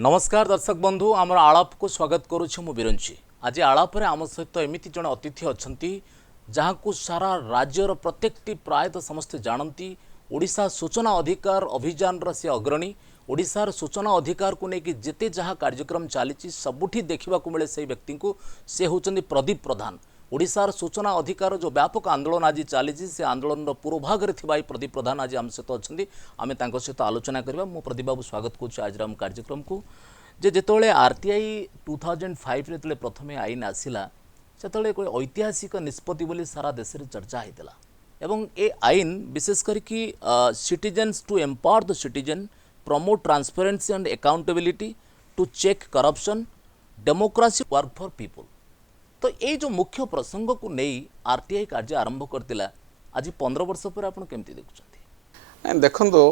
नमस्कार दर्शक बंधु आमर आलाप को स्वागत करुछु मु बिरंची। आज आलाप आम सहित एमती जन अतिथि अच्छा जहाँ को सारा राज्यर प्रत्येकटी प्रायतः समस्ते जानती। ओडिशा सूचना अधिकार अभियान से अग्रणी। ओडिशार सूचना अधिकार को लेकिन जिते जहाँ कार्यक्रम चली सबुठी देखा मिले से व्यक्ति को से होचंदी प्रदीप प्रधान। ओडिशार सूचना अधिकार जो व्यापक आंदोलन आज चली से आंदोलन पूर्वभाग में प्रदीप प्रधान आज आम सहित अच्छा आम सहित आलोचना करवा। मु प्रदीप बाबू स्वागत करुँ आज कार्यक्रम को। जेतोले आरटीआई 2005 रे प्रथम आईन आसिला से कोई ऐतिहासिक निष्पत्ति बोली सारा देश में चर्चा होता एवं ए आईन विशेष करके citizens to empower the citizen, promote transparency and accountability, to check corruption, democracy work for people. तो ये जो मुख्य प्रसंग को नहीं आरटीआई कार्य आरंभ करतिला आज 15 वर्ष पर आपण केमती देखुछंती? देखो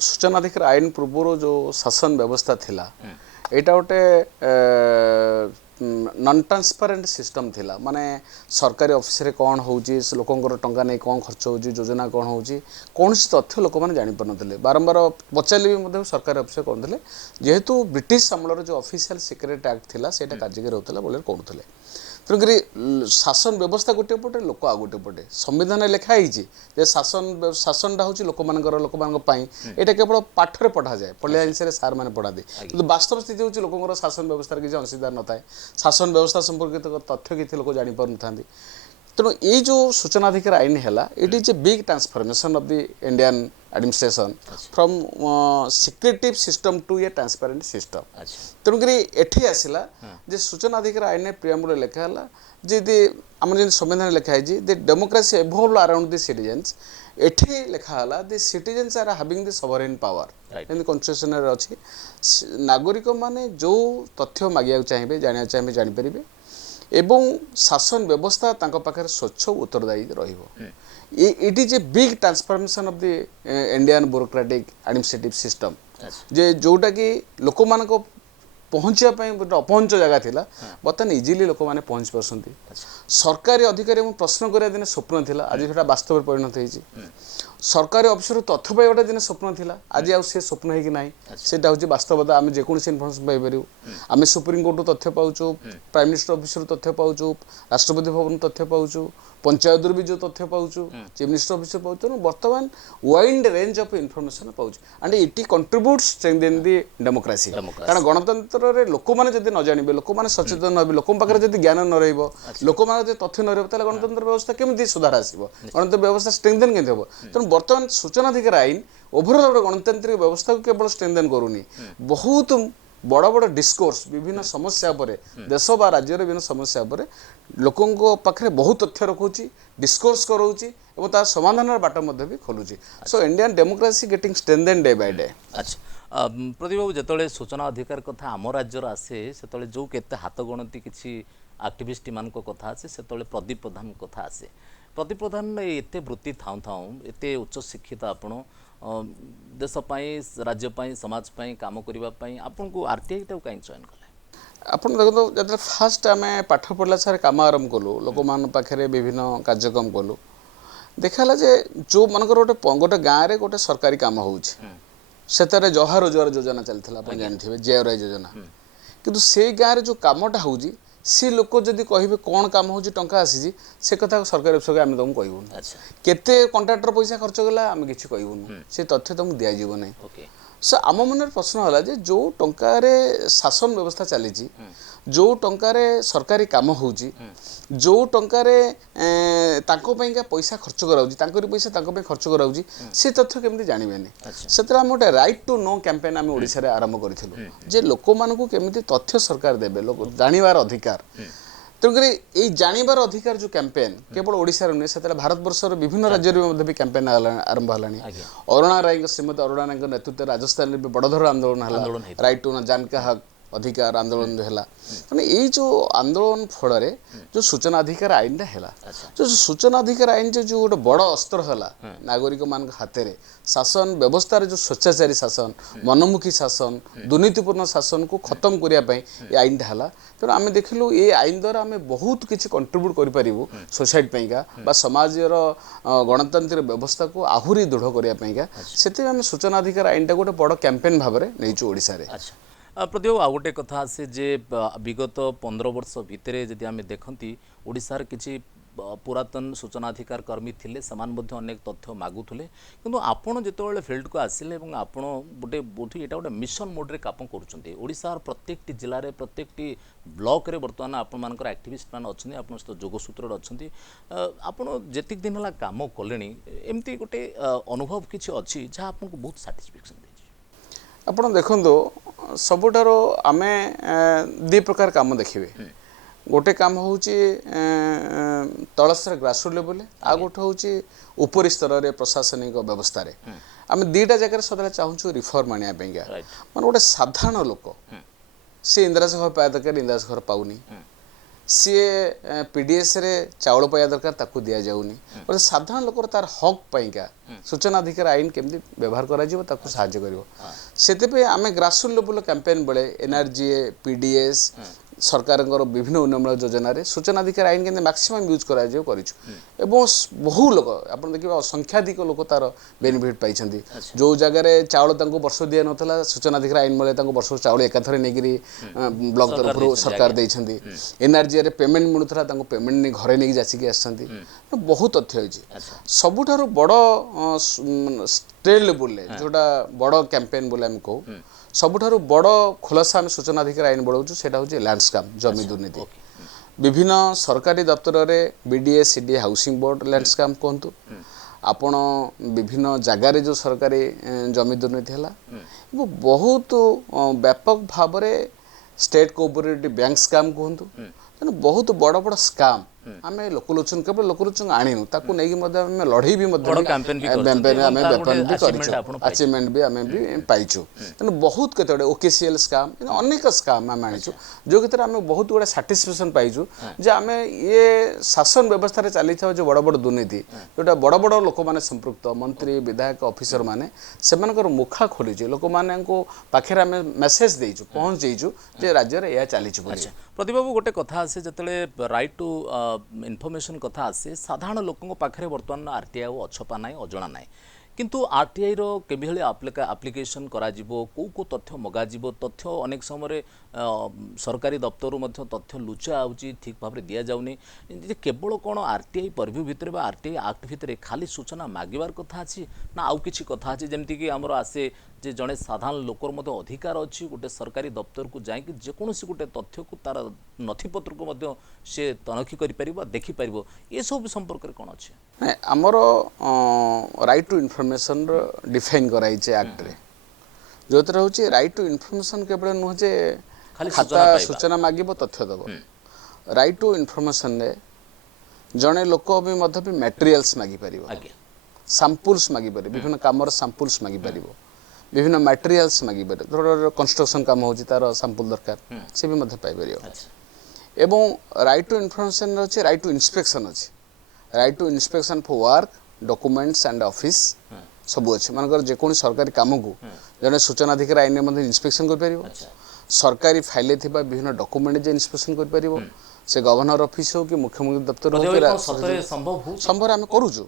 सूचना अधिकार आईन पूर्व जो शासन व्यवस्था थिला एटा गोटे नॉन ट्रांसपेरेंट सिस्टम थिला। माने सरकारी ऑफिस रे कौन होउची, लोकंकर टंका नहीं कौन खर्च होउची, योजना कौन होउची, कौन सी तथ्य लोक मैंने जानि पारनथिले। बारंबार पचारि भी सरकारी ऑफिस रे कहनथिले जेहेतु ब्रिटिश अमलर जो ऑफिशियल सिक्रेट एक्ट थिला सेटा कार्यकारी होतला बोले कहनथिले। तेणुक शासन व्यवस्था गोटे पटे लोक आ गोटे पटे संविधान लिखाई शासनटा हूँ लोक लोक यहाँ केवल पाठरे पढ़ा जाए पढ़िया जिनसे सार मैंने पढ़ा दे कि वास्तव स्थिति हूँ लोक शासन व्यवस्था किसी अंशीदार न थाए। शासन व्यवस्था संपर्कित तथ्य किसी लोक जापर था। तेणु ये जो सूचना अधिकार आईन है it is a big transformation of the Indian administration from secretive system to a transparent system. तेणुक एठी आसला जे सूचना अधिकार आईन प्रियम्बल लिखाला जे आम जो संविधान लिखाई the democracy evolve around the citizens. एठी लिखाला the citizens are having the sovereign power and constitution अच्छी नागरिक माने जो तथ्य मागिया चाहिए जाना चाहिए जानीपर एवं शासन व्यवस्था तांको पाखरे स्वच्छ उत्तरदायी रहिबो। It is a big transformation of the Indian bureaucratic administrative system जे जोटा कि लोक मान को पहुँचा गोटे अपहंच जगह थिला बर्तमान इजिली लोक मैंने पहुँच पार्टी। सरकारी अधिकारी प्रश्न करा दिन स्वप्न थिला आज सेटा वास्तव परिणत होती। सरकारी अफिसर तथ्य पाइबा दिन स्वप्न थिला आज आ स्वप्न है कि ना सेटा हूँ वास्तवता। आम जेकोसी इनफर्मेशन पाइपर आम सुप्रीम कोर्ट तथ्य पाचु, प्राइम मिनिस्टर ऑफिस तथ्य पाचु, राष्ट्रपति भवन तथ्य पाचु, पंचायत भी जो तथ्य पाचु, चीफ मिनिस्टर ऑफिस पाचु। बर्तमान वाइड रेंज ऑफ इनफर्मेशन पाचु and it contributes strengthen the democracy. कारण गणतंत्र रे लोक माने जदि न जानिबे, लोक माने सचेतन नबे, लोक पाखरे जदि ज्ञान न रहइबो, लोक माने जदि तथ्य न रहइबो ताले गणतंत्र व्यवस्था केमिति सुधार आसीबो, गणतंत्र व्यवस्था स्ट्रेंथेन केमिति हेबो। तेणु बर्तमान सूचना अधिकार आईन ओवरऑल गणतांत्रिक व्यवस्था को केवल स्ट्रेंथेन करूनी, बहुत बड़ बड़ डिस्कोर्स विभिन्न समस्या पर देश बा राज्य विभिन्न समस्या पर लोकों पाखे बहुत तथ्य रखुची, डिस्कोर्स कराऊँगी और तार समाधान बाट भी खोलुची। So Indian democracy getting strengthen day by day. अच्छा प्रदीप बाबू जो सूचना अधिकार कथा आम राज्यर आसे से जो केते हाथ गणती किसी एक्टिविस्ट मान कथा आसे से प्रदीप प्रधान कथा आसे। प्रदीप प्रधान एते वृत्ति थाऊ थाऊ एते उच्च शिक्षित आपण देशपाई राज्यपाई समाजपाई काम करने आपन को आरटीआई कहीं चयन कले? आप देखो जो फास्ट आम पाठ पढ़ला सारे कम आरंभ कलु लोक मान पाखे विभिन्न कार्यक्रम कलु देखाला जे जो मनकर गोटे गोटे गाँव में गोटे सरकारी काम होता जहा रोजगार योजना चलता आप जानते जेआरआई योजना किंतु से गाँव में जो कामटा हो सी लोक जदि कहे कौन काम हो टंका आसी से कथा सरकारी अफिसर आम तुमको कहून केते कंट्राक्टर पैसा खर्च गला आम कि कहून से तथ्य तुमको दिज्व ना। सो आम मन प्रश्न है जे जो टंकार शासन व्यवस्था चली जो टंकार सरकारी काम हो जो टंकार पैसा खर्च कराऊँगी पैसा खर्च कराऊँगी से तथ्य केमती जानवे से आम गोटे राइट टू नो कैंपेन आम ओडिशा रे आरंभ करूँ जे लोक मानू केमती तथ्य सरकार देवे लोक जानिबार अधिकार। तेणुक ये जानवर अधिकार जो कैंपेन केवल ओडिशा नुहे से भारत वर्षर विभिन्न राज्य में भी कैंपेन आरंभ है। अरुणा राय श्रीमती अरुणा राय नेतृत्व राजस्थान में बड़धर आंदोलन है राइट टू जानका हक अधिकार आंदोलन जो है ये जो आंदोलन फल जो सूचना अधिकार आईन है जो सूचना अधिकार आईन जो गोटे बड़ अस्त्र है नागरिक मान हाथ में शासन व्यवस्था जो स्वेच्छाचारी शासन मनमुखी शासन दुर्नीतिपूर्ण शासन को खत्म करने ये आईनटा है। तेणु आम देखिलु ये आईन द्वारा आम बहुत किसी कंट्रीब्यूट करूँ सोसाइटी समाजर गणतांत्रिक व्यवस्था को आहरी दृढ़ करने से सूचना अधिकार आईनटा गोटे बड़ कैंपेन भाव में नहीं ओडिशा रे। प्रदीप आ गोटे कथा आसे जे विगत 15 वर्ष भितर जदि आम देखती ओडिशार किछि पुरातन सूचनाधिकार कर्मी थिले समान मध्ये अनेक तथ्य मागुले किंतु आपण जेतेबेले फील्ड को आसिले एवं आपण गोटे बोठी एटा गोटे मिशन मोड रे काम करूछन्ते ओडिशार प्रत्येकटी जिल्ला रे प्रत्येकटी ब्लॉक रे वर्तमान आपण मानकर एक्टिविस्ट मान अछन्ती आपण सहित जोगसूत्र अछन्ती आपण जेतिक दिन हला काम कलेनी एमती गोटे अनुभव किछि अछि जा आपन को बहुत सैटिस्फैक्शन देछि आपण देखंदो सबुठारो आमे दी प्रकार काम देखिबे गोटे काम होउची तलस्तर ग्रासरूट लेवल आ गोटे होउची ऊपरी स्तर रे प्रशासनिक व्यवस्था रे आमे दीटा जगह सदा चाहूछु रिफॉर्म आनिया पेंगा माने गोटे साधारण लोक से इंदिराज घर पाया दरकार इंदिराज घर पाउनी सी पीडीएस रे चावल पाया दरकार ताकू दिया जाउनी गोटे साधारण लोक तार हक पाइका सूचना अधिकार आईन केमती व्यवहार करा जिवो ताकू सहायता करिवो सेते पे आमे ग्रासरूट लेवल कैंपेन बळे एनआरजीए पीडीएस सरकार विभिन्न उन्नयनमूलक योजना रे सूचना अधिकार आईन के मैक्सिमम यूज करा जो करिछु एवं बहु लोक आप देखिए असंख्याधिक लोक तार बेनिफिट पाई जो जगह चाउल तांको वर्ष दिया नथला सूचना अधिकार आईन मले तांको वर्ष चाउल एकाथरे नेगिरी ब्लॉक तरफ सरकार देइछंती एनआरजी रे पेमेंट मिलुथला तांको पेमेंट ने घरे नेगी जासी के आछंती बहुत तथ्य होइछि सबुठारु बड़ स्टेट लेवल ले जोटा बड़ कैंपेन बोले हम को सबुठारु बड़ खुलासा आम सूचना अधिकार आईन बढ़ाऊँ से लैंड स्कैम जमी दुर्नीति विभिन्न सरकारी दफ्तर रे BDA CDA housing board land scam कहतु आपण विभिन्न जगार जो सरकारी जमी दुर्नीति है बहुत व्यापक भाव में स्टेट कोऑपरेटिव बैंक स्कैम कहतु तेणु बहुत बड़ बड़ स्कैम आम लोकलोचन केवल लोकलोचन आणीनु ताकू नहीं लड़ई भी अचीवमेंट भी आम भी पाइचु तेणु बहुत केते ओकेसीएल स्कैम अनेक स्कैम आम आनीचु जो क्षेत्र में आम बहुत गुड़ा साटिस्फैक्शन पाइचु जे आम ये शासन व्यवस्था चली था जो बड़ बड़ दुर्नीति जोटा बड़ बड़ लोक मैंने संपृक्त मंत्री विधायक ऑफिसर माने सेमानकर मुखा खोली लोक पाखे आम मेसेज देइचु पहुँच जाइचु जे राज्य रे या चली प्रदीप बाबू गोटे कथा आसे जतले राइट टू इनफॉरमेशन कथा आसे साधारण लोकों पाखे बर्तमान आरटीआई अछपा ना अजणा ना किंतु आरटीआई रो केबिहली एप्लिकेशन करा जिवो को तथ्य मगा जिवो तथ्य अनेक समय सरकारी दफ्तर मध्य तथ्य लुचा आउची ठीक भाव दिया जाउनी जे केवल कोन आरटीआई परव्यू भितर बा आरटीआई एक्ट भितर खाली सूचना मागिबार कथा अछि ना आउ किछि कथा अछि जेमति कि हमर आसे जे जड़े साधारण लोकर मध्य अधिकार अच्छी गोटे सरकारी दफ्तर को जाकि जेकोसी गोटे तथ्य को तार नथिपत्र को मध्य से तनखी कर देखिपर ये सब संपर्क कौन अच्छे आमर राइट टू इनफॉरमेशन डिफाइन कराई एक्ट रे जो हूँ राइट टू इनफॉरमेशन केवल नुह जे खाता सूचना मागिब तथ्य दब राइट टू इनफॉरमेशन रे जड़े लोक भी मटेरियल्स मागी पार सैंपल्स मागी पारे विभिन्न काम सैंपल्स मागी पार विभिन्न मटेरियल्स मागी पारे धर कंस्ट्रक्शन काम होची तार सैंपल दरकार से भी मध्य पाई परियो एवं राइट टू इनफॉरमेशन अछि राइट टू इंस्पेक्शन अछि right to inspection for work documents and office सब अच्छे मानकर जेकोनी सरकारी काम को जने सूचना अधिकार आईन में इंस्पेक्शन कर परियो सरकारी फाइल थिबा विभिन्न डॉक्यूमेंट जे इंस्पेक्शन कर परियो से गवर्नर ऑफिस हो कि मुख्यमंत्री दफ्तर हो संभव आम करूछु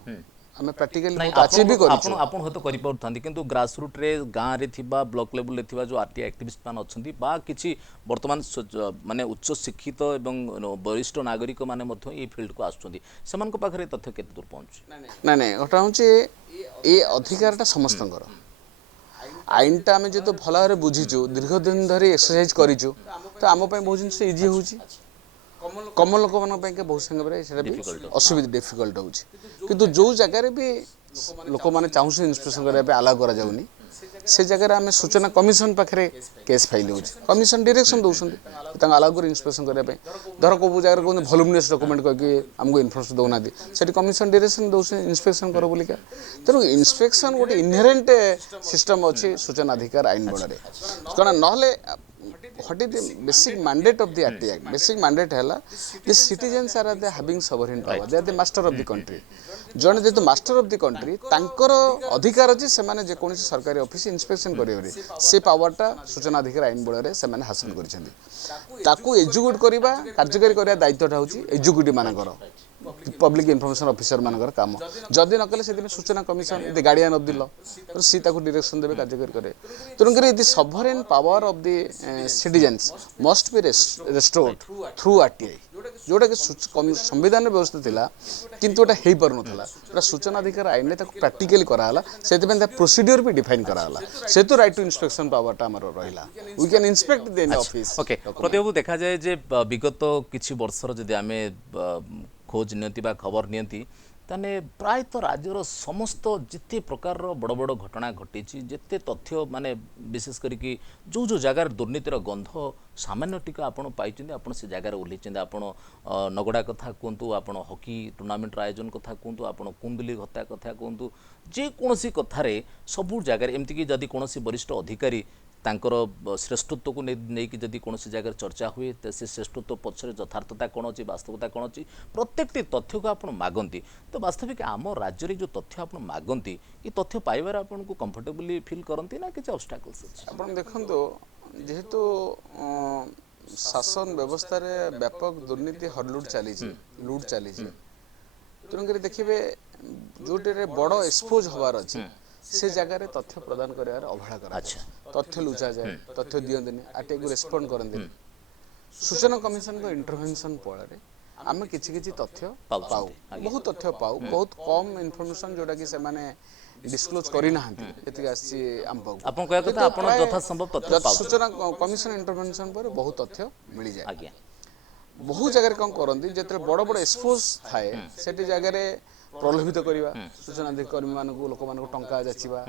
आम प्रैक्टिकली अचीव भी करूछु आपण होतो करि पड़थांती किंतु ग्रासरूट रे गां रे थिबा ब्लॉक लेवल रे थिबा जो आरटीआई एक्टिविस्ट मान अछंती बा किछि वर्तमान माने उच्च शिक्षित एवं वरिष्ठ नागरिक माने मध्य ए फील्ड को आछंती समान को पाखरे तथ्य केते दूर पहुंची नै ओटा होचे ए अधिकारटा समस्तंकर आईनटा आम जो भल भाव बुझीचु दीर्घ दिन धरी एक्सरसाइज करिचु तो आम बहुत जिन इजी होची कम लोक मान बहुत संगे असुविधा डिफिकल्ट होची किंतु जो जगह भी लोक मैंने चाहूँ इंस्पेक्शन करने अलाउ करा जाउनी से जगह आम सूचना कमिशन पाखे केस फाइल हो कमिशन डायरेक्शन दौरान अलाउ कर इंस्पेक्शन करने धर को जगह कहते भल्यूमिनियस डॉक्यूमेंट करके आमको इनफॉरमेशन दौना से कमिशन डायरेक्शन दौर इंस्पेक्शन कर बोलिका तेणु इंस्पेक्शन गोटे इनहेरेंट सिस्टम अच्छी सूचना अधिकार आईन बड़े कौन ना what is the basic mandate of the RT Act? Basic mandate है the citizens are the having sovereign power. They are the master of the country. जन जेतो मास्टर ऑफ द कंट्री तांकर अधिकार अछि से माने जे कोनसी सरकारी ऑफिस इंस्पेक्शन करियो से पावरटा सूचना अधिकार आईन बଳରେ से माने हासिल करिसेंती ताकू एजुकेट करबा कार्यकारी करबा दायित्वटा होछि एजुकेटिव मानकर पब्लिक इनफॉरमेशन ऑफिसर मानकर काम जदि न कले से सूचना कमिशन यदि गार्डियन ऑफ द लॉ तो सी ताको डायरेक्शन देबे कार्यकारी करे तेणुकर यदि sovereign power of the citizens must be restored through RTI जोटा कि संविधान व्यवस्था थिला किंतु एटा हेई पर नथला एटा सूचना अधिकार आईन ने ताको प्रैक्टिकली कराला सेते पे प्रोसीड्यूर भी डिफाइन कराला सेतु राइट टू इंस्पेक्शन पावर ता हमर रहिला we can inspect the office okay प्रतिबाबू देखा जाए जे विगत किछि वर्षर जदि आमे खोज नियंती बा खबर नियंती ताने प्रायतः राज्यर समस्त जिते प्रकार बड़ बड़ घटना घटी जिते तथ्य माने विशेष करिकी जो जो जगार दुर्नीतिर गंध सामान्य टिका आपण पाइछिन आपण से जगार ओल्हिछिन आपण नगड़ा कथा कहतु आपण हॉकी टूर्नामेंट आयोजन कथा कहतु आपण कुंडली हत्या कथा कहतु जे कोनोसी कथारे सबु जगार एमति कि जदि कोनोसी वरिष्ठ अधिकारी तांकर श्रेष्ठत्व को नहीं कि जदि कौन जगह चर्चा हुए तो से श्रेष्ठत्व पक्षर यथार्थता कौन अच्छी वास्तवता कौन अच्छी प्रत्येकटी तथ्य को आप मागंती तो वास्तविक आम राज्य जो तथ्य आप मागंती ये तथ्य पाइबार आपन को कंफर्टेबली फील करती ना किसी ऑब्स्टैकल्स अछि आपण देखंतो जेहेतु शासन व्यवस्था रे व्यापक दुर्नीति हरलुट चली लूट चली तेणुकर देखिए जोटे बड़ एक्सपोज हबार अच्छे से जगह रे तथ्य प्रदान करार अवहेला करा अच्छा तथ्य लुचा जाए तथ्य दियंतनी आटे को रेस्पोंड करंती सूचना कमिशन को इंटरवेंशन पड़े आम किछि तथ्य पाऊ बहुत तथ्य पाऊ बहुत कम इनफॉरमेशन जोटा कि से माने डिस्क्लोज करि नाहंती एति आसी आम पाऊ आपन कहया कथा आपन यथा संभव तथ्य पाऊ सूचना कमिशन इंटरवेंशन पर बहुत तथ्य मिल जाए आज्ञा बहुत जगह कौन करती जिते बड़ बड़ एक्सपोज थाए से जगह प्रलोभित करवा सूचना अधिकारी मानक लोक मान टंका जाचिबा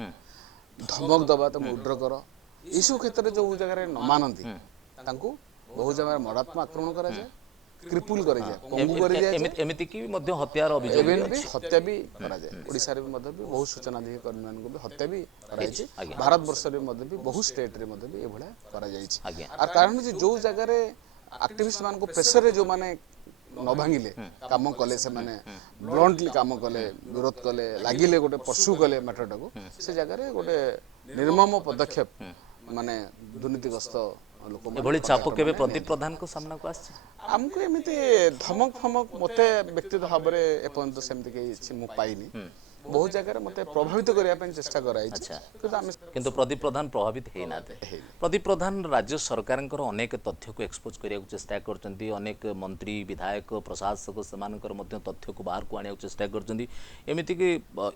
धमक दबा तुम उड्र कर यू क्षेत्र जो जगह न मानती बहुत जगह मरात्मक आक्रमण करा जाए क्रिपुल करा जाए पंगु करा जाए एमिति की मध्य हत्यार अभियोग भी हत्या भी करा जाए ओडिसा रे भी बहुत सूचना अधिकारी मानक भी हत्या भी करा जाए भारत वर्ष रे भी बहुत स्टेट रे भी ए भला करा जाए आ कारण जे जो जगह रे एक्टिविस्ट मान को प्रेशर रे जो माने न भांगिले काम कले से माने ब्लंटली काम कले विरोध कले लागिले गोटे पशु कले मैटरटा को से जगह रे गोटे निर्मम पदक्षेप माने दुर्नीतिग्रस्त लोक एभली चाप केबे प्रदीप प्रधान को सामना को आछि हमको एमिति धमक फमक मते व्यक्तिगत भाव रे एपंत सेमति के मु पाइनी बहुत जगह मते प्रभावित करने चेष्टा कराई किंतु प्रदीप प्रधान प्रभावित है ना प्रदीप प्रधान राज्य सरकार अनेक तथ्य को एक्सपोज करने चेष्टा करछंती अनेक मंत्री विधायक प्रशासक से तथ्य को बाहर को आने चेष्टा करछंती एमिति कि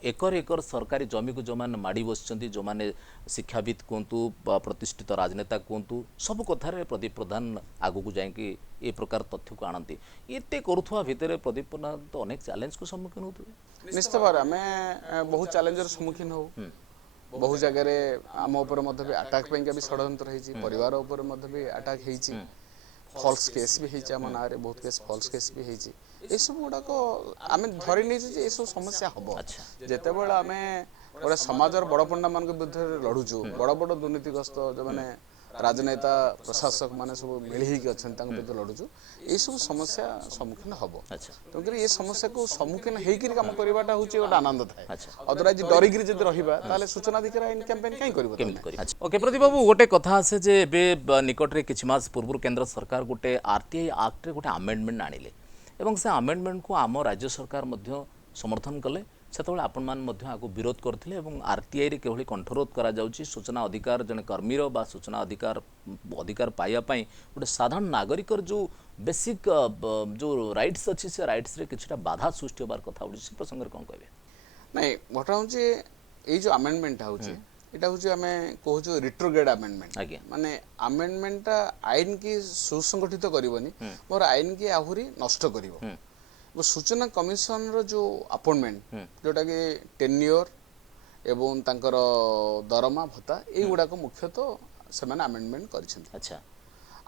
एकर एकर सरकारी जमी को जो मैंने माड़ी बसचंती जो मैंने शिक्षाविद कहतु प्रतिष्ठित राजनेता कहतु सब कथार प्रदीप प्रधान आगू को जाकि ए प्रकार तथ्य को आनती एते करुवा भितर प्रदीप प्रधान तो अनेक चैलेंज को सम्मुखीन होते निश्चित भाव आम बहुत चैलेंजर सम्मुखीन हो बहुत जगह आम उपर भी अटैक भी षड्यंत्र होती परिवार उपर भी अटैक होती फल्स केस भी होती आम ना बहुत केस फल्स केस भी होती ये सब गुड़ाक आम धरी नहीं ये सब समस्या हम जिते बड़े आम गोटे समाजर बड़ पंडा मान विरुद्ध लड़ुचु बड़ बड़ दुर्नीतिग्रस्त जो मैंने राजनेता प्रशासक माने सब मिली विरुद्ध लड़ुचु ये सब समस्या सम्मुखीन हम तेणुक ये समस्या को सम्मुखीन होकर कम करवाटा हूँ गोटे आनंद थाए अदरवाइज डरिकी जब रहा सूचना अधिकार आईन कैंपेन कहीं ओके प्रदीप बाबू गोटे कथा आसे जे एबे निकट रे किछि मास पूर्व केंद्र सरकार गोटे आरटीआई एक्ट रे गोटे अमेंडमेंट आनिले एवं से अमेंडमेंट को आम राज्य सरकार मध्य समर्थन कले से आपण मान आगु विरोध करते आरटीआई रे केवल कंठरोध करा जाउची सूचना अधिकार जन कर्मीर बा सूचना अधिकार पाइबापी गोटे साधारण नागरिकर जो बेसिक जो राइट्स अच्छी से राइट्स रे किछटा बाधा सृष्टि होबार कथा उठी से प्रसंग कौन कहे नहीं घटा हूँ ये जो अमेंडमेंट हूँ यहाँ हूँ आम कहूँ रिट्रोग्रेड अमेंडमेंट माने अमेंडमेंटा आईन की सुसंगठित करनी मोर आईन की आहुरी नष्ट कर सूचना कमिशन रो जो अपॉइंटमेंट जोटा कि टेन्योर एवं तांकर दरमा भत्ता ये गुड़ाक मुख्यतः से माने अमेंडमेंट कर अच्छा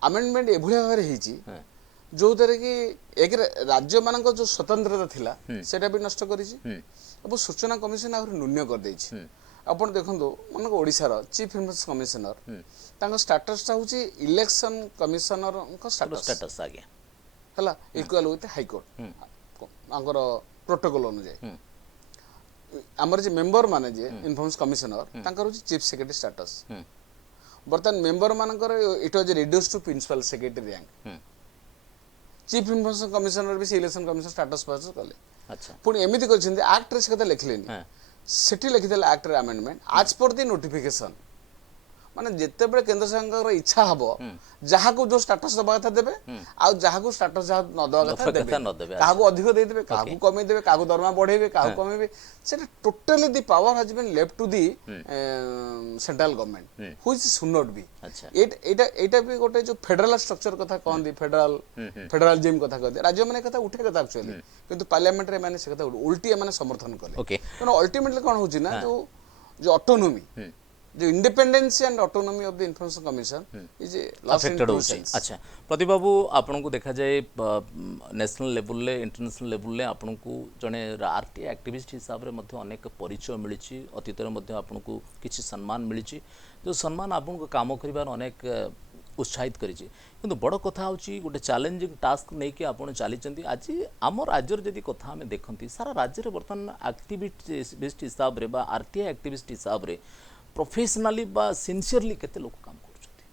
अमेंडमेंट एभली भाव में जो द्वारा कि एक राज्य मान जो स्वतंत्रता थिला सेटा भी नष्ट कर सूचना कमिशन आहुरी न्यून कर देछि आपण देखंतु मन ओडिसा चीफ इलेक्शन कमिशनर तांको स्टेटस ता होची इलेक्शन कमिशनर को स्टेटस आगे हला equal with high court Anchor protocol अनुसार आमर जे मेंबर माने जे इन्फॉर्मेशन कमिशनर तांकर होची चीफ सेक्रेटरी स्टेटस बर्तन मेंबर मानकर it was reduced to principal secretary rank chief information commissioner भी इलेक्शन कमिशन स्टाटस पास कले अच्छा पुणी एमती कर आक्ट से कथा लिखलेनी हाँ सेठी लिखिले आक्ट आमेंडमेंट आज पर दी नोटिफिकेशन माने जिते बड़े केंद्र सरकार इच्छा हबो जहाँ को जो स्टाटस दबा कथा देबे आ जहाँ को स्टाटस जहाँ न दबा कथा देबे न देबे काहा को अधिक दे देबे काहा को कमे देबे काहा को दरमा बढ़ेबे काहा को कमेबे सेटा totally the power has been left to the central government which should not be अच्छा एटा भी गोटे जो फेडरल स्ट्रक्चर कथा कहंदी फेडरलिज्म कथा कहंदी राज्य माने कथा उठे कथा एक्चुअली किंतु पार्लियामेंट रे माने से कथा उल्टी माने समर्थन कले ओके तो अल्टीमेटली कोन होची ना जो ऑटोनॉमी जो independence and autonomy of the information commission is lost in affected to होची सेंस अच्छा प्रदीप बाबू आपन को देखा जाए नेशनल लेवल ले इंटरनेशनल लेवल ले आपन को जने आरटी एक्टिविस्ट हिसाब रे मध्ये अनेक परिचय मिलिछि अतीत रे मध्ये आपन को किछि सम्मान मिलिछि जो सम्मान आपन को काम करिवार अनेक उत्साहित करिछि किंतु बड़ कथा होची गोटे चैलेंजिंग टास्क नै कि आपन चली चंदी आज आम राज्य रे जदी कथा हमें देखंती सारा राज्य रे वर्तमान एक्टिविस्ट हिसाब रे बा आरटीआई एक्टिविस्ट हिसाब रे प्रोफेशनली बा सिंसियरली केते लोक काम करछथि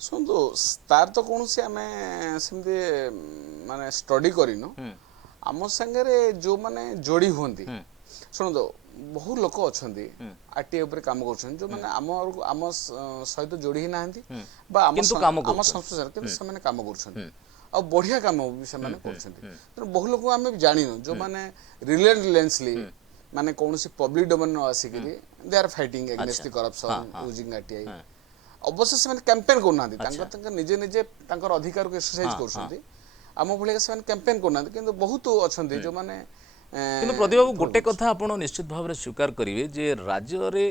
सुनतो तार तो कौन से आमे सेमते माने स्टडी करिनो आम संगे जो माने जोड़ी होंदी सुनतो बहु लोक अछंती आरटीआई ऊपर काम करछन जो माने आम सहित जोड़ी ही नाहंती बा आम संस्था के से काम करछन आ बढ़िया काम भी से माने करछन तो बहु लोक आमे जानिनो जो माने रिलेंटलेसली माने कौन सी पब्लिक डोमेन आसिकरी they are fighting against the corruption using RTI अवश्य से कैंपेन करना निजे निजे अधिकार को एक्सरसाइज कर आम भाई से कैंपेन करना किंतु बहुत अच्छा जो माने किंतु प्रदीप बाबू गोटे कथा आपण निश्चित भाव में स्वीकार करेंगे जे राज्य रे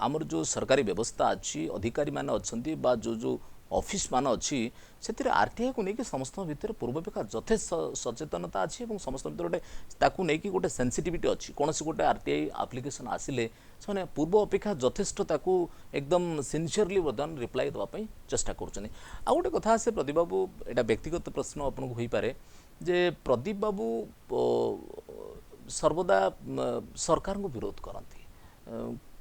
आमर जो सरकारी व्यवस्था अच्छी अधिकारी माने अच्छंती बा जो ऑफिस मान अच्छी से आरटीआई को लेकिन समस्त भितर पूर्वापेक्षा यथेष्ट सचेतनता अच्छी और समस्त भितर गोटे ताकू नहीं गोटे सेंसिटिविटी अच्छी कौन गोटे आरटीआई आप्लिकेशन आसिले से पूर्व अपेक्षा यथेष्ट ताकू एकदम सिंसियरली बर्तमान रिप्लाई देवाई चेष्टा कर गोटे कथा आसे प्रदीप बाबू एटा व्यक्तिगत प्रश्न आपको हो पारे जे प्रदीप बाबू सर्वदा सरकार को विरोध करती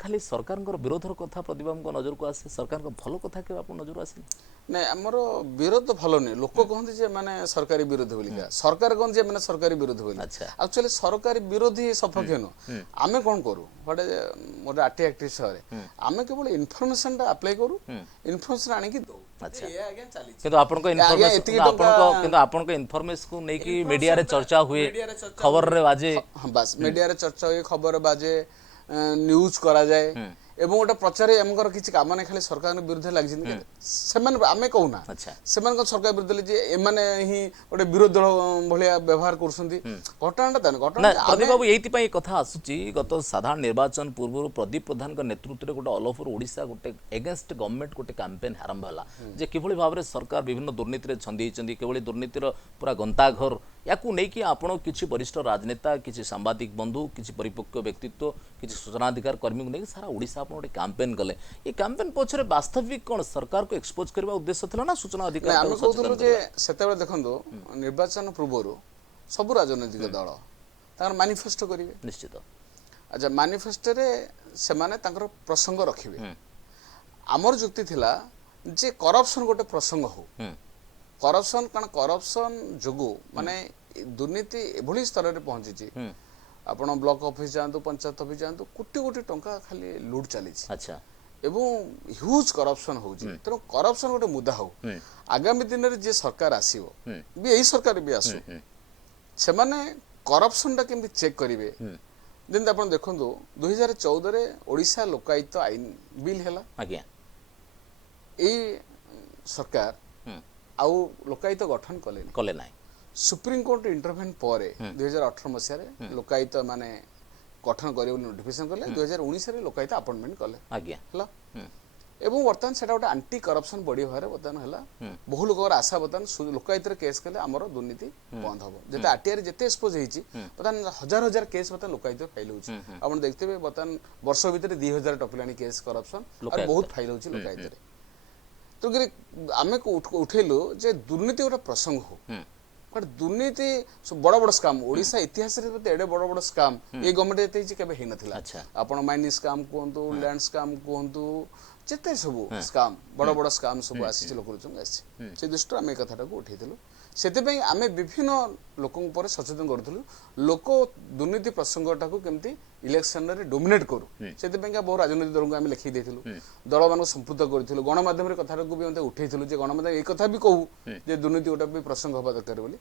खाली सरकार विरोधर कथा प्रदीप बाबू नजर को आसे सरकार भल कथा के आप नजर आसे नहीं आमर विरोध भल नहीं लोक कहते जे माने सरकारी विरोध बोलिका सरकार कहते माने सरकारी विरोध बोली एक्चुअली सरकारी विरोधी सपक्ष न आमे कोन करू गोटे मोर आरटीआई एक्टिविस्ट रे आमे केवल इन्फॉर्मेशन टा अप्लाई करू इन्फॉर्मेशन आनी की दो अच्छा ये आगे चली किंतु आपनको इन्फॉर्मेशन को नहीं कि मीडिया रे चर्चा हुए खबर रे बाजे बस मीडिया रे चर्चा हुए खबर बाजे न्यूज करा जाए एवं गोटे प्रचार एमकर किसी काम नहीं खाली सरकार विरुद्ध लगी आमे कहूना सरकार विरुद्ध जे एमाने ही गोटे विरोध दल भाया व्यवहार घटना प्रदीप बाबू ये कथा आसूची गत साधारण निर्वाचन पूर्व प्रदीप प्रधान नेतृत्व गोटे ऑल ओवर ओडिशा गोटे एगेंस्ट गवर्नमेंट गोटे कैंपेन आरंभ है जे किभली भाव में सरकार विभिन्न दुर्नीति छंदी किभली दुर्नीतिर पूरा गंताघर या नहीं आपण किसी वरिष्ठ राजनेता किसी सांबादिक बंधु किसी परिपक्व व्यक्तित्व किसी सूचनाधिकार कर्मी को नहीं सारा ओडिशा आप गोटे कैंपेन कले ये कैंपेन पछरे वास्तविक कौन सरकार को एक्सपोज करबा उद्देश्य थिला ना सूचना अधिकार देखो निर्वाचन पूर्व सब राजनैतिक दल तार मैनिफेस्टो करेंगे निश्चित अच्छा मैनिफेस्टो रे से माने तांकर प्रसंग रखिबे आमर जुक्ति थिला जे करप्शन गोटे प्रसंग हो करप्शन कारण करप्शन जोगु माने दुर्नीति एभली स्तर रे पहुंची आपण ब्लॉक ऑफिस जांतु पंचायत ऑफिस जांतु कोटी कोटी टंका खाली लूट चली अच्छा एवं ह्यूज करप्शन होउची तेनो करप्शन गोटे मुद्दा हो आगामी दिन रे जे सरकार आसीबो भी एही सरकार भी आसु से माने करप्शन टा केमि चेक करिवे दिन आपण देखंतु 2014 रे ओडिशा लोकायुक्त आईन बिल हैला आज्ञा ए सरकार आउ लोकायुक्त गठन कले ना सुप्रीम कोर्ट इंटरवेन पर 2018 मसीह लोकायुक्त माने गठन कर नोटिफिकेशन कले 2019 रे लोकायुक्त अपॉइंटमेंट कले आज्ञा हला एवं वर्तमान सेटा गोटे आंटी करप्शन बॉडी भारे वर्तमान हैला बहु लोकर आशा वर्तमान लोकायुक्त रे केस कले हमर दुर्नीति बंद हबो जेते आरटीआई जेते एक्सपोज हेची वर्तमान हजार हजार केस वर्तमान लोकायुक्त फाइल होची आपण देखतेबे वर्तमान वर्ष भीतर 2000 टपिलानी केस करप्शन और बहुत फाइल होची लोकायुक्त रे तो आमे को उठेलो जे दुर्नीति गोटे प्रसंग हो बट दुर्नीति बड़ बड़ स्काम ओडिशा इतिहास रे एडे बड़ बड़ स्काम ए गवर्नमेंट एते केबे हे नथिला आपण माइनिंग स्काम कोहंतु लैंड स्काम कोहंतु जेते सब स्काम बड़ बड़ स्काम सब आसी लोक आसी से दृष्टि आम कथा उठेलु ସେଥିପାଇଁ ଆମେ ବିଭିନ୍ନ ଲୋକଙ୍କ ଉପରେ ସଚେତନ କରୁଥିଲୁ ଲୋକ ଦୁର୍ନୀତି ପ୍ରସଙ୍ଗଟାକୁ କେମିତି ଇଲେକ୍ସନରେ ଡୋମିନେଟ୍ କରୁ ସେଥିପାଇଁକା ବହୁ ରାଜନୈତିକ ଦଳଙ୍କୁ ଆମେ ଲେଖି ଦେଇଥିଲୁ ଦଳମାନଙ୍କୁ ସମ୍ପୃକ୍ତ କରିଥିଲୁ ଗଣମାଧ୍ୟମରେ କଥାଟାକୁ ବି ମଧ୍ୟ ଉଠେଇଥିଲୁ ଯେ ଗଣମାଧ୍ୟମ ଏଇ କଥା ବି କହୁ ଯେ ଦୁର୍ନୀତି ଗୋଟେ ବି ପ୍ରସଙ୍ଗ ହେବା ଦରକାର ବୋଲି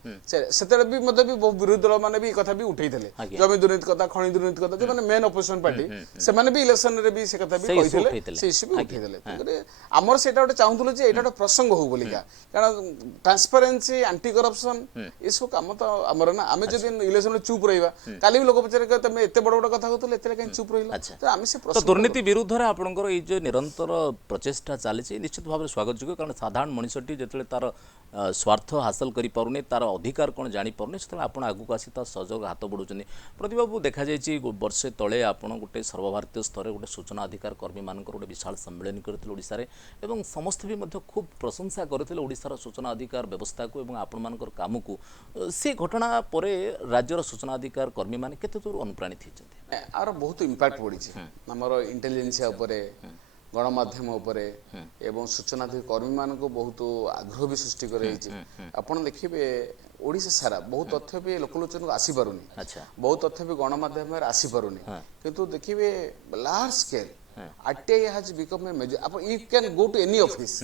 ସେତେବେଳେ ବି ମଧ୍ୟ ବି ବହୁ ବିରୋଧୀ ଦଳ ମାନେ ବି ଏ କଥା ବି ଉଠେଇଥିଲେ ଜମି ଦୁର୍ନୀତି କଥା ଖଣି ଦୁର୍ନୀତି କଥା ଯୋଉମାନେ ମେନ୍ ଅପୋଜିସନ ପାର୍ଟି ସେମାନେ ବି ଇଲେକ୍ସନରେ ବି ସେ କଥା ବି କହିଥିଲେ ସେ ଇସ୍ୟୁ ବି ଉଠେଇଥିଲେ ଆମର ସେଇଟା ଗୋଟେ ଚାହୁଁଥିଲୁ ଯେ ଏଇଟା ଗୋଟେ ପ୍ରସଙ୍ଗ ହଉ ବୋଲିକା କାରଣ ଟ୍ରାନ୍ସପାରେନ୍ସି ଆଣ୍ଟି କରପ୍ସନ ଏସବୁ କାମ ତ ଆମର ନା ଆମେ ଯଦି ଇଲେକ୍ସନରେ ଚୁପ୍ ରହିବା କାଲି ବି ଲୋକ ପଚାରେ ତମେ ଏତେ ବଡ ବଡ କଥା କହୁଥିଲେ ଏତେ କାହିଁ ଚୁପ୍ ରହିଲା ତ ଆମେ ସେ ତ ଦୁର୍ନୀତି ବିରୁଦ୍ଧରେ ଆପଣଙ୍କର ଏଇ ଯେ ନିରନ୍ତର ପ୍ରଚେଷ୍ଟା ଚାଲିଛି ନିଶ୍ଚିତ ଭାବରେ ସ୍ୱାଗତଯୋଗ୍ୟ କାରଣ ସାଧାରଣ ମଣିଷଟି ଯେତେବେଳେ ତାର ସ୍ୱାର୍ଥ ହାସଲ କରିପାରୁନି ତାର ଅଧିକାର କ'ଣ ଜାଣିପାରୁନି ସେତେବେଳେ ଆପଣ ଆଗକୁ ଆସି ତା ସହଯୋଗ ହାତ ବଢ଼ାଉଛନ୍ତି ପ୍ରତିବାବୁ ଦେଖାଯାଇଛି ବର୍ଷେ ତଳେ ଆପଣ ଗୋଟେ ସର୍ବଭାରତୀୟ ସ୍ତରରେ ଗୋଟେ ସୂଚନା ଅଧିକାର କର୍ମୀମାନଙ୍କର ଗୋଟେ ବିଶାଳ ସମ୍ମିଳନୀ କରିଥିଲେ ଓଡ଼ିଶାରେ ଏବଂ ସମସ୍ତେ ବି ମଧ୍ୟ ଖୁବ୍ ପ୍ରଶଂସା କରିଥିଲେ ଓଡ଼ିଶାର ସୂଚନା ଅଧିକାର ବ୍ୟବସ୍ଥାକୁ ଏବଂ ଆପଣମାନଙ୍କର କାମକୁ ସେ ଘଟଣା ପରେ ରାଜ୍ୟର ସୂଚନା ଅଧିକାର କର୍ମୀମାନେ କେତେ ଦୂର ଅନୁପ୍ରାଣିତ ହେଇଛନ୍ତି ଆର ବହୁତ ଇମ୍ପାକ୍ଟ ପଡ଼ିଛି ଆମର ଇଣ୍ଟେଲିଜେନ୍ସିଆ ଉପରେ ଗଣମାଧ୍ୟମ ଉପରେ ଏବଂ ସୂଚନା କର୍ମୀମାନଙ୍କୁ ବହୁତ ଆଗ୍ରହ ବି ସୃଷ୍ଟି କରାଯାଇଛି ଆପଣ ଦେଖିବେ ଓଡ଼ିଶା ସାରା ବହୁତ ତଥ୍ୟ ବି ଲୋକଲୋଚନକୁ ଆସିପାରୁନି ବହୁତ ତଥ୍ୟ ବି ଗଣମାଧ୍ୟମରେ ଆସିପାରୁନି କିନ୍ତୁ ଦେଖିବେ large scale RTI has become a major ଆପଣ you can go to any office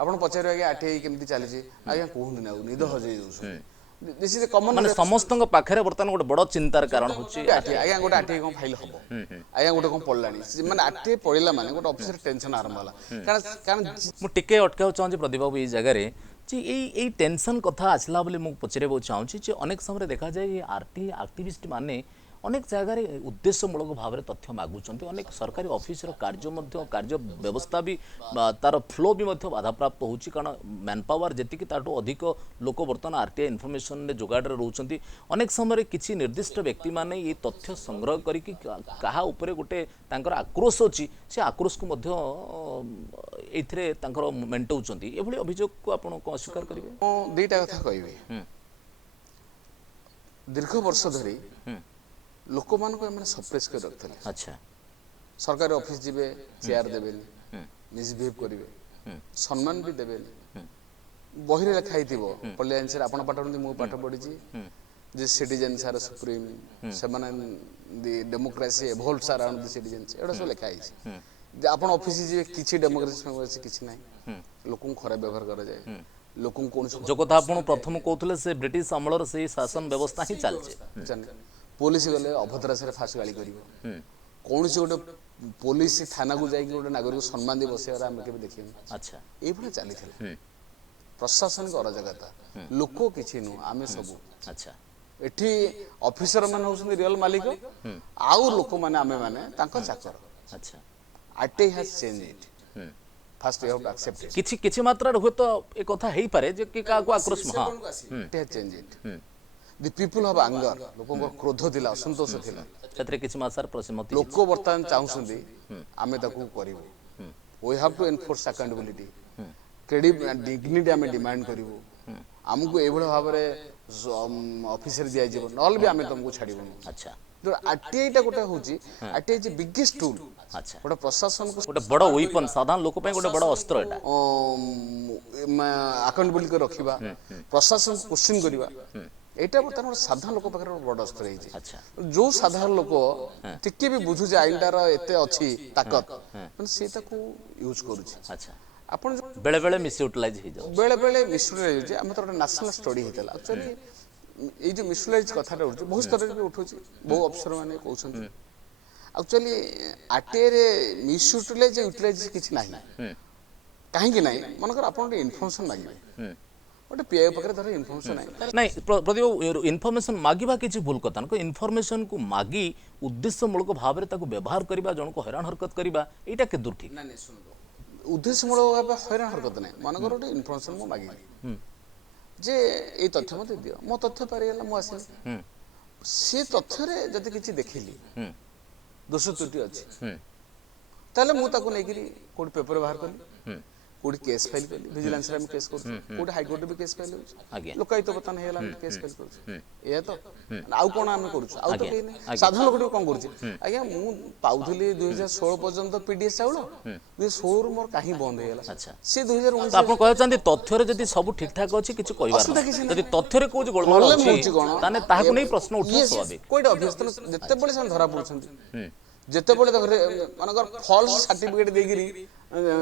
ଆପଣ ପଚାରିବେ ଆଜ୍ଞା ଆର୍ଟିଆଇ କେମିତି ଚାଲିଛି ଆଜ୍ଞା କୁହନ୍ତୁନି ଆଉ ନିଦ ହଜେଇ ଦଉଛନ୍ତି ମାନେ ସମସ୍ତଙ୍କ ପାଖରେ ବର୍ତ୍ତମାନ ଗୋଟେ ବଡ଼ ଚିନ୍ତାର କାରଣ ହେଉଛି ଆଜ୍ଞା ଗୋଟେ ଆର୍ଟିଆଇ କ'ଣ ଫାଇଲ ହବ ଆଜ୍ଞା ଗୋଟେ କ'ଣ ପଡ଼ିଲାଣି ମାନେ ଆର୍ଟିଆଇ ପଡ଼ିଲା ମାନେ ଗୋଟେ ଅଫିସରେ ଟେନସନ ଆରମ୍ଭ ହେଲା କାରଣ ମୁଁ ଟିକେ ଅଟକାଇବାକୁ ଚାହୁଁଛି ପ୍ରଦୀପ ବାବୁ ଏଇ ଜାଗାରେ ଯେ ଏଇ ଟେନସନ୍ କଥା ଆସିଲା ବୋଲି ମୁଁ ପଚାରିବାକୁ ଚାହୁଁଛି ଯେ ଅନେକ ସମୟରେ ଦେଖାଯାଏ ଏ ଆର୍ଟି ଆକ୍ଟିଭିଷ୍ଟ ମାନେ ଅନେକ ଜାଗାରେ ଉଦ୍ଦେଶ୍ୟମୂଳକ ଭାବରେ ତଥ୍ୟ ମାଗୁଛନ୍ତି ଅନେକ ସରକାରୀ ଅଫିସର କାର୍ଯ୍ୟ ମଧ୍ୟ କାର୍ଯ୍ୟ ବ୍ୟବସ୍ଥା ବି ତାର ଫ୍ଲୋ ବି ମଧ୍ୟ ବାଧାପ୍ରାପ୍ତ ହେଉଛି କାରଣ ମ୍ୟାନ୍ ପାୱାର ଯେତିକି ତାଠୁ ଅଧିକ ଲୋକ ବର୍ତ୍ତମାନ ଆର୍ଟିଆଇ ଇନଫର୍ମେସନରେ ଯୋଗାଡ଼ରେ ରହୁଛନ୍ତି ଅନେକ ସମୟରେ କିଛି ନିର୍ଦ୍ଦିଷ୍ଟ ବ୍ୟକ୍ତିମାନେ ଏ ତଥ୍ୟ ସଂଗ୍ରହ କରିକି କାହା ଉପରେ ଗୋଟେ ତାଙ୍କର ଆକ୍ରୋଶ ଅଛି ସେ ଆକ୍ରୋଶକୁ ମଧ୍ୟ ଏଇଥିରେ ତାଙ୍କର ମେଣ୍ଟଉଛନ୍ତି ଏଭଳି ଅଭିଯୋଗକୁ ଆପଣ କ'ଣ ଅସ୍ୱୀକାର କରିବେ ମୁଁ ଦୁଇଟା କଥା କହିବି ଦୀର୍ଘ ବର୍ଷ ଧରି ଲୋକମାନଙ୍କୁ ଏମାନେ ସପ୍ରେସ୍ କରି ରଖିଥିଲେ ଆଚ୍ଛା ସରକାରୀ ଅଫିସ ଯିବେ ଚେୟାର ଦେବେନି ମିସବିହେଭ୍ କରିବେ ସମ୍ମାନ ବି ଦେବେନି ବହିରେ ଲେଖା ହେଇଥିବ ପଲିଆନ୍ସରେ ଆପଣ ପାଠ ପଢ଼ନ୍ତି ମୁଁ ପାଠ ପଢ଼ିଛି ଯେ ସିଟିଜେନ୍ସ ଆର୍ ସୁପ୍ରିମ ସେମାନେ ଦି ଡେମୋକ୍ରାସି ଏଭଲ୍ଭସ୍ ଆରାଉଣ୍ଡ ଦି ସିଟିଜେନ୍ସ ଏଗୁଡ଼ା ସବୁ ଲେଖା ହେଇଛି ଆପଣ ଅଫିସ ଯିବେ କିଛି ଡେମୋକ୍ରାସି କିଛି ନାହିଁ ଲୋକଙ୍କୁ ଖରାପ ବ୍ୟବହାର କରାଯାଏ ଲୋକଙ୍କୁ କୌଣସି ଯୋଉ କଥା ଆପଣ ପ୍ରଥମ କହୁଥିଲେ ସେ ବ୍ରିଟିଶ ଅମଳର ସେଇ ଶାସନ ବ୍ୟବସ୍ଥା ହିଁ ଚାଲିଛି ପୋଲିସ ଗଲେ ଅଭଦ୍ରାସରେ ଫାଷ୍ଟ ଗାଳି କରିବ କୌଣସି ଗୋଟେ ପୋଲିସ ଥାନାକୁ ଯାଇକି ଗୋଟେ ନାଗରିକ ସମ୍ମାନ ଦେଇ ବସେଇବାର ଆମେ କେବେ ଦେଖିନୁ ଆଚ୍ଛା ଏଇଭଳିଆ ଚାଲିଥିଲା ପ୍ରଶାସନିକ ଅରାଜକତା ଲୋକ କିଛି ନୁହଁ ଆମେ ସବୁ ଆଚ୍ଛା ଏଠି ଅଫିସର ମାନେ ହଉଛନ୍ତି ରିଅଲ ମାଲିକ ଆଉ ଲୋକମାନେ ଆମେ ମାନେ ତାଙ୍କ ଚାକର ଆଚ୍ଛା RTI has change it fast you have to accept it କିଛି ମାତ୍ରାରେ ହୁଏତ ଏ କଥା ହେଇପାରେ ଯେ କି କାହାକୁ ଆକ୍ରୋଶ it has change it the people have anger ଲୋକଙ୍କ କ୍ରୋଧ ଥିଲା ଅସନ୍ତୋଷ ଥିଲା ସେଥିରେ କିଛି ମାତ୍ରାରେ ପ୍ରସମତି ଲୋକ ବର୍ତ୍ତମାନ ଚାହୁଁଛନ୍ତି ଆମେ ତାକୁ କରିବୁ we have to enforce accountability dignity आम डिमांड करूँ आमको ये भाव में ऑफिस दिज्व ना भी आम तुमको छाड़बू अच्छा तो आरटीआई टा गोटे हूँ आरटीआई इज बिगेस्ट टूल अच्छा गोटे प्रशासन को गोटे बड़ वेपन साधारण लोक गोटे बड़ अस्त्र एटा अकाउंटेबिलिटी रखा प्रशासन को क्वेश्चन करवा এইটা বর্তমান সাধারণ লোক পাখে বড় অস্ত্র হয়েছে যে সাধারণ লোক টিকে বি বুঝুছে আইনটার এতে অছি তাকত মানে সে তাকে ইউজ করুছে আচ্ছা আপন বেলে বেলে মিসইউটিলাইজ হই যাও বেলে বেলে মিসইউটিলাইজ হচ্ছে আমি তো একটা ন্যাশনাল স্টাডি হইতলা एक्चुअली এই যে মিসইউটিলাইজ কথাটা উঠছে বহু স্তরে বি উঠুছে বহু অফিসর মানে কହୁଛନ୍ତି एक्चुअली आरटीआई रे मिसइউটিলাইজ ইউটিলাইজ কিছু নাই কাহিকি নাই মনকর আপন ইনফরমেশন মাগিবে गोटे पीआई पाखे धर इनफर्मेशन नहीं प्रदीप इनफर्मेशन मागिबा किसी भूल कथा ना इनफर्मेशन को मागी उद्देश्यमूलक भाव में व्यवहार करबा जन को हैरान हरकत करबा एटा के दूर ठीक उद्देश्यमूलक भाव हैरान हरकत नहीं मनकर गोटे इनफर्मेशन मु मागी जे ए तथ्य मते दियो मो तथ्य पारि गेला मु आसी से तथ्य रे जति किछि देखिली दोष त्रुटि अछि ताले मु ताको नै गिरी कोड पेपर बाहर करली कोडी केस फाइल कली विजिलेंस रे हम केस कर कोडी हाई कोर्ट भी केस फाइल आज्ञा हो लोकायत बतन हेला केस फाइल कर ए तो आउ कोन हम करू आउ तो केने साधारण लोक कोन करू आज्ञा मु पाउथली 2016 पर्यंत पीडीएस चाउल 2016 मोर काहे बंद हेला अच्छा से 2019 तो आपण कहय चाहते तथ्य रे जदी सब ठीक ठाक अछि किछु कहबार जदी तथ्य रे कोज गोलमाल प्रॉब्लम अछि होची कोन ताने ताहाको नै प्रश्न उठो स्वाभाविक कोइड अभ्यस्तन जत्ते बळे सन धरा पड़छन जत्ते बळे मानकर फॉल्स सर्टिफिकेट देगिरी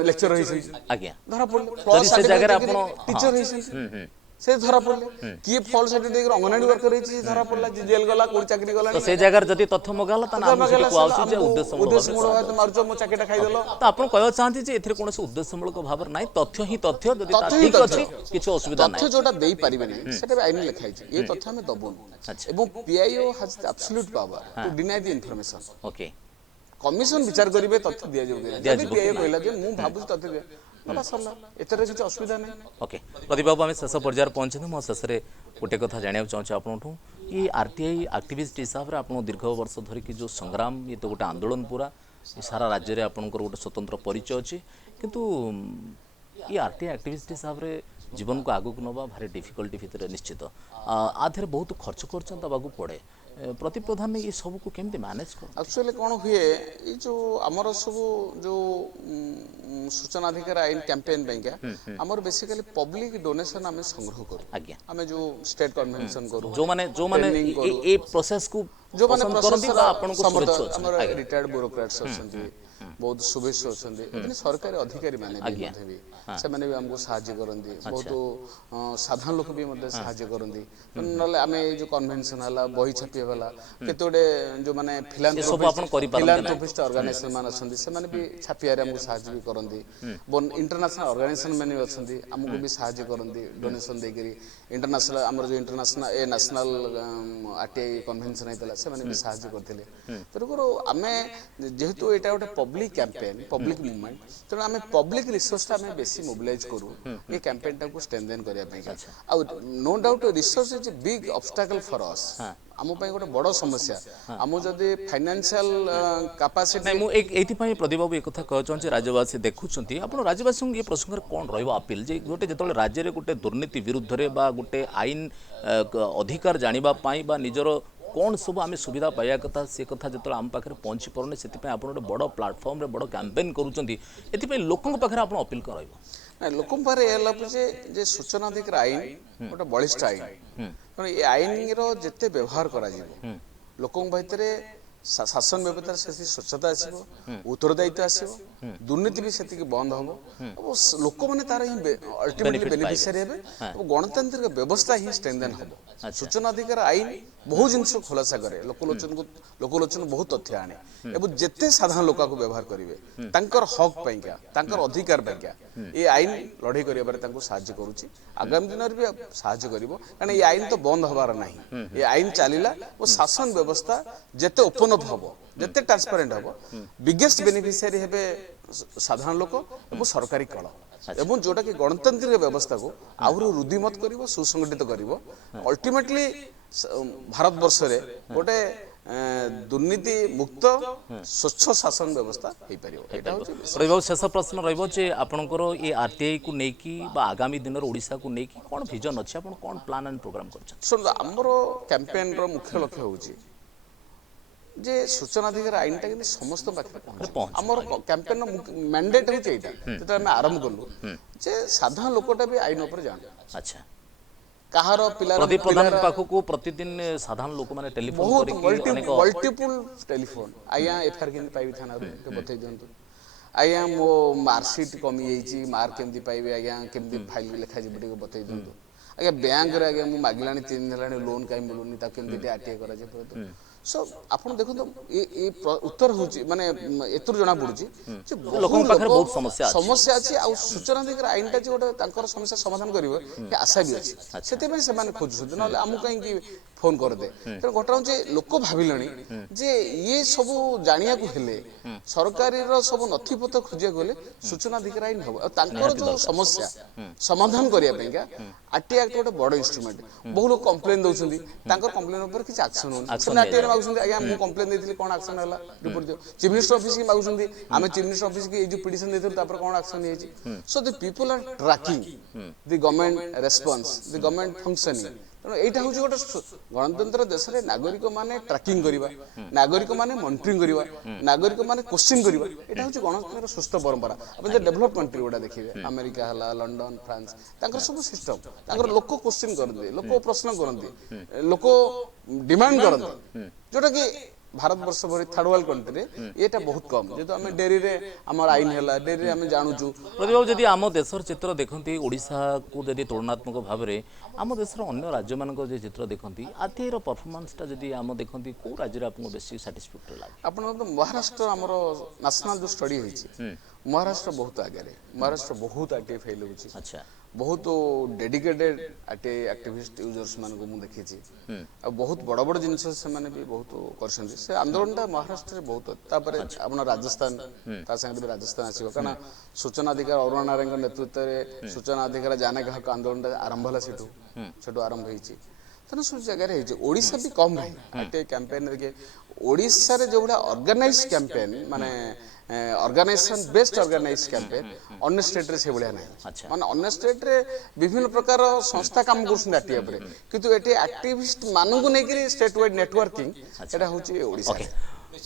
लेक्चर होइछन आज्ञा धरा पड़ले जदी फॉल्स से जगह रे सर्टिफिकेट आपण टीचर होइछन से धरा पड़ले किए फॉल्स सर्टिफिकेट अंगनवाड़ी वर्कर होइछि धरा पड़ला जेल गला कोडी चाकरी गला तो से जगह जदी तथ्य मगाला ताने हम से को आउछि जे उद्देश्य मूल भाव मारजो मो चाकरीटा खाइ देलो तो आपण कहय चाहते जे एथिरे कोनसे उद्देश्यमूलक भाव नाही तथ्य ही तथ्य जदी ता ठीक अछि किछु असुविधा नाही तथ्य जोटा देई परिबे नै सेटा आईन लिखाइ छै ए तथ्य हमें दबोन अच्छा एवं PIO has the absolute power to deny the information okay commission विचार करिवे तथ्य दिया जाउ जदी पीआईओ कहला जे मु भाबु तथ्य दे बला सरला एतरे किछु असुविधा नै ओके प्रदीप बाबू आम शेष पर्यायर पहुँचे मो शेष में गोटे कथा जाना चाहूँ आपठू ये आरटीआई एक्टिविस्ट हिसाब से आप दीर्घ वर्ष धरिकी जो संग्राम ये तो गोटे आंदोलन पूरा ये सारा राज्य में आपंकर गोटे स्वतंत्र परिचय अच्छी किंतु ये आरटीआई एक्टिविस्ट हिसाब से जीवन को आगक नवा भारी डिफिकल्टी भितर निश्चित आधे बहुत खर्च कर दवाक पड़े प्रदीप प्रधान ये सब को केमती मैनेज कर एक्चुअली कौन हुए ये जो आमर सब जो सूचना अधिकार आईन कैंपेन पाइका आमर बेसिकली पब्लिक डोनेशन आम संग्रह करूँ आज्ञा आम जो स्टेट कन्वेंशन करूँ जो माने ए प्रोसेस को जो माने पसंद करती बा आपन को शुभेच्छा हमर रिटायर्ड ब्यूरोक्रेट्स अछंती बहुत शुभेच्छा अछंती एतने सरकारी अधिकारी माने भी मते भी से माने भी हमको सहायता करंती बहुत साधारण लोक भी मते सहायता करंती नले आमे जो कन्वेंशन हला बही छपी वाला केतोडे जो माने फिलांथ्रोपिस्ट ऑर्गेनाइजेशन मान अछंती से माने भी छापियारे हमको सहायता भी करंती बोन इंटरनेशनल ऑर्गेनाइजेशन माने अछंती हमको भी सहायता करंती डोनेशन देकरी इंटरनेशनल हमर जो इंटरनेशनल ए नेशनल आरटीआई कन्वेंशन हेतला से माने भी सहायता करथिले तरको आमे जेहेतु एटा गोटे पब्लिक कैंपेन पब्लिक मूवमेंट तेणु आम पब्लिक रिसोर्स आम बेसी मोबिलाइज करूँ ये कैंपेन टाको स्ट्रेंथेन करने आ no doubt resource is big obstacle for us आम गोटे बड़ समस्या आम जदि फाइनेंशियल कैपेसिटी मु एथि प्रदीप बाबू एक कथा कहते राज्यवासी देखुं आप राज्यवासी ये प्रसंग कौन रहा जे गोटे जो राज्य में गोटे दुर्नीति विरुद्ध रे बा गोटे आईन अधिकार जानापी बा निजर कौन सब आम सुविधा पाइबा कथा से कथा जो आम पाखे पहुँची पारे से आप गोटे बड़ प्लाटफर्म रे बड़ कैंपेन करुँच लोकों पाखे आप अपील कर लोक जे सूचना अधिकार आईन गोटे बलिष्ठ आईन कारण ये आईन जिते व्यवहार करा लोकों भितर शासन व्यवस्था से स्वच्छता आसो उत्तरदायित्व आसो दुर्नीति भी से बंद हम लोक मैंने तार अल्टीमेटली बेनिफिशियरी हे गणतांत्रिक व्यवस्था ही स्ट्रेंथेन हम सूचना अधिकार आईन बहुत जिन खुलासा करे लोकलोचन बहुत तथ्य आने एवं जिते साधारण लोक को व्यवहार करेंगे हक पाइका अधिकार पाइका ये आईन लड़ाई कर साहाय्य करुच्ची आगामी दिन भी साहाय्य कर कारण ये आईन तो बंद हबार ना ये आईन चलला और शासन व्यवस्था जिते ओपन अप हम जिते ट्रांसपेरेंट हम बिगेस्ट बेनिफिशियरी हे साधारण लोक और सरकारी कल एवं जोटा कि गणतांत्रिक व्यवस्था को आहरी रुद्धिमत कर सुसंगठित कर अल्टीमेटली भारत वर्ष रे गोटे दुर्नीति मुक्त स्वच्छ शासन व्यवस्था हो पार शेष प्रश्न रे आपंकर ये आरटीआई को लेकिन आगामी दिन ओडिशा को लेकिन कौन विजन अच्छे आप कौन प्लान एंड प्रोग्राम कर आमर कैंपेन रो मुख्य लक्ष्य होची जे सूचना अधिकार आईन टा समस्त पाखे आमर कैंपेन मैंडेट होची एटा जेटा हम आरंभ करलु जे साधारण लोकटा भी आईन ऊपर जान अच्छा कहार पिला प्रदीप प्रधान पाखु प्रतिदिन साधारण लोक माने टेलीफोन बहुत मल्टीपल टेलीफोन आया एफआईआर केमि पाइबी थाना के बतै दियंतु आया मो मार्कशीट कमी जाइछि मार्क केमि पाइबे आया केमि फाइल लिखा जिबो टिके बतै दियंतु आया बैंक रे आया मु मागलानी 3 दिन हेलानी लोन काई मिलुनी ता केमि आरटीआई करा जे सो आपण देखो ये उत्तर होची माने एतुर जना पडुची जे लोकन पाखर बहुत समस्या अछि आ सूचना अधिकार आईन ता जे गोटे तांकर समस्या समाधान करिवो के आशा भी अछि सेते में से माने खोजु नले हमु कहीं कि फोन करदे तेणु घटना जे लोक भाविले जे ये सब जानिया को हेले सरकारी सब नथिपत्र खोजिया गले सूचना अधिकार आईन हम जो समस्या समाधान करने आरटीआई एक्ट गोटे बड़ इन्स्ट्रुमेंट बहु लोग कंप्लेन दौरान कंप्लेन उपर किसी एक्शन होनी आरटीआई मागुଛନ୍ତି आज्ञा मु कंप्लेन देती कौन एक्शन है रिपोर्ट दियो चीफ मिनिस्टर ऑफिस की मागुଛନ୍ତି आम चीफ मिनिस्टर ऑफिस की जो पिटिशन देते कौन एक्शन है so the people are tracking the government response the government functioning तेणु यहाँ हूँ गोटे गणतंत्र देश में नागरिक मैंने ट्रैकिंग करवा नागरिक मैंने मॉनिटरिंग करवा नागरिक मैंने क्वेश्चन करवा यहाँ हूँ गणतंत्र सुस्थ परंपरा आप जो डेभलप कंट्री गुड़ा देखिए अमेरिका है लंडन फ्रांस सब सिस्टम लोक क्वेश्चन करते लोक प्रश्न करते लोक डिमांड करते जोटा कि भारत वर्ष भरी थर्ड वर्ल्ड कंट्री ये बहुत कम जेहेतु आम डेरी रे आम आईन है डेरी आम जानूचु प्रतिभा जदि आम देशर चित्र देखती ओडिशा को जदि तुलनात्मक भाव में आम देशर अन्य राज्य मान चित्र देखती आर परफॉर्मेंसटा जदि आम देखती कौ राज्य आपको बेसी साटिस्फैक्टरी लगे आप महाराष्ट्र आमर नेशनल जो स्टडी होती महाराष्ट्र बहुत आगे महाराष्ट्र बहुत आरटीआई फेल होची अच्छा बहुत डेडिकेटेड आरटीआई एक्टिविस्ट यूजर्स मान को देखी बहुत बड़ बड़ जिनस से माने भी बहुत करछन्ती से आंदोलनटा महाराष्ट्र बहुत तापर आपण राजस्थान ता संगे भी राजस्थान आसीबो कारण सूचना अधिकार अरुण नारायण नेतृत्व में सूचना अधिकार जाने ग्राहक आंदोलन आरंभ होला सेठू आरंभ होईची तेना सब जगह रे ओडिशा भी कम नहीं आरटीआई कैंपेन रे ओडिशा रे जो बड़ा ऑर्गेनाइज कैंपेन माने ऑर्गेनाइजेशन बेस्ट ऑर्गेनाइज कैंपेन अन्य स्टेट रे से बलिया नहीं माने अन्य स्टेट रे विभिन्न प्रकार संस्था काम करछन आरटीआई पर किंतु एटी एक्टिविस्ट मानु को नेकरी स्टेट वाइड नेटवर्किंग एटा होची ओडिशा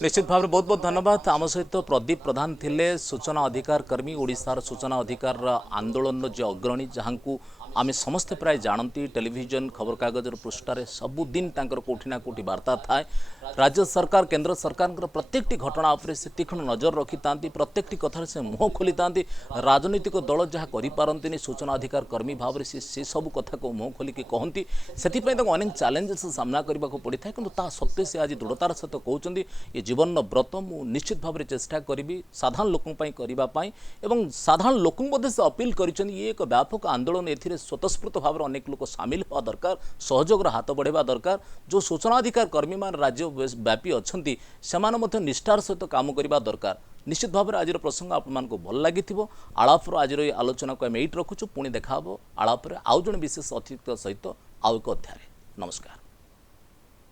निश्चित भाव में बहुत बहुत धन्यवाद आम सहित प्रदीप प्रधान थिले सूचना अधिकार कर्मी ओडिशार सूचना अधिकार आंदोलन जो अग्रणी जहां को आम समस्ते प्राय जानती टेलीविजन खबर कागजर पृष्ठार सबुदिन कोठी ना कोठी वार्ता थाए राज्य सरकार केंद्र सरकार प्रत्येक घटना उपरे से तीक्ष्ण नजर रखी था प्रत्येक कथार से मुह खोली था राजनीतिक दल जहाँ करें सूचना अधिकार कर्मी भाव में से सब कथा को मुह खोलिकी कहती से अनेक चैलेंजेस सामना करने को पड़ी था कि सत्वे से आज दृढ़तार सहित कहते ये जीवन व्रत मु निश्चित भाव में चेष्टा करी साधारण लोक करने साधारण लोक से अपील कर एक व्यापक आंदोलन ए स्वतस्फूर्त भाव में अनेक लोग सामिल हवा दरकार सहयोग हाथ बढ़ेवा दरकार जो सूचना अधिकार कर्मी मान राज्य व्यापी अच्छा से निष्ठार सहित काम करने दरकार निश्चित भाव में आज प्रसंग आपको भल लगी आलापर आज आलोचना को आम ये रखुचु पुणी देखा आलापर आउ जन विशेष अतिथि सहित आउ एक अध्याय नमस्कार।